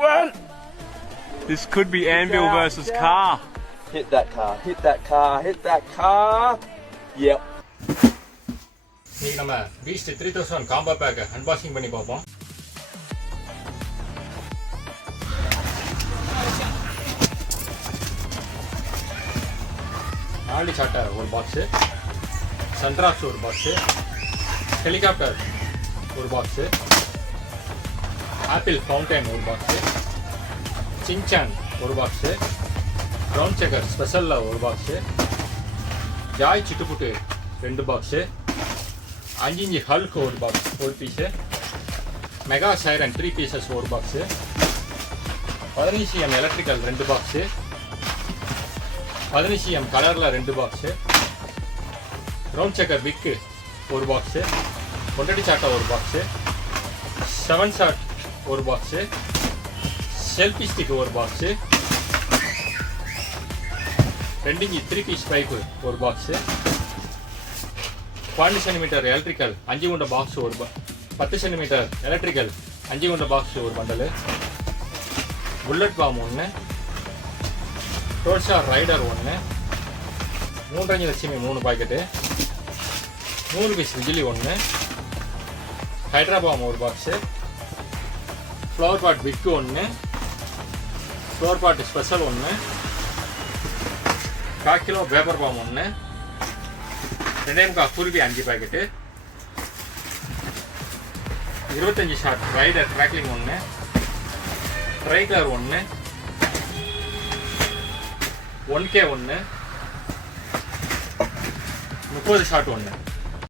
one. This could be anvil versus car. Hit that car, hit that car, hit that car. Yep. இன்னைக்கு நம்ம Beast 3000 combo back unboxing பண்ணி பார்ப்போம். நாலு சாட்டை ஒரு பாக்ஸு, சன்ட்ராக்ஸ் ஒரு பாக்ஸு, ஹெலிகாப்டர் ஒரு பாக்ஸு, ஆப்பிள் ஃபவுண்டைன் ஒரு பாக்ஸு, சின்சான் ஒரு பாக்ஸு, ப்ரௌன் செக்கர் ஸ்பெஷலில் ஒரு பாக்ஸு, ஜாய் சிட்டுப்புட்டு 2 பாக்ஸு, 5 இன்ச் ஹல்க் ஒரு பாக்ஸ் ஒரு பீஸு, மெகா சைரன் 3 பீசஸ் ஒரு box, 15 M electrical 2 box, 15 M கலரில் 2 பாக்ஸு, ப்ரௌன் செக்கர் விக்கு ஒரு பாக்ஸு, பொட்டடி சாட்டா ஒரு பாக்ஸு, 7 ஷாட் ஒரு பாக்ஸு, செல்ஃபி ஸ்டிக் ஒரு பாக்ஸு, 2 இன்ச் 3 பீஸ் பைப்பு ஒரு பாக்ஸு, 12 சென்டிமீட்டர் எலக்ட்ரிக்கல் 5 குண்ட பாக்ஸ் ஒரு 10 சென்டிமீட்டர் எலக்ட்ரிக்கல் 5 குண்ட பாக்ஸ் ஒரு பண்டலு, புல்லட் பாம் 1, டோல்ஷா ரைடர் 1, 3 லட்சுமி 3 பாக்கெட்டு, 3 பீஸ் விஜிலி 1, ஹைட்ராபாம் ஒரு பாக்ஸு, ஃப்ளவர் பாட் விக்கு 1, flower pot special 1, 1/4 kilo paper bomb 1, 2.5 குருவி 5 பாக்கெட்டு, 25 ஷாட் ரைடர் ட்ராக்லிங் 1, ட்ரைக்லர் 1, 1K 1, 30 ஷாட் 1.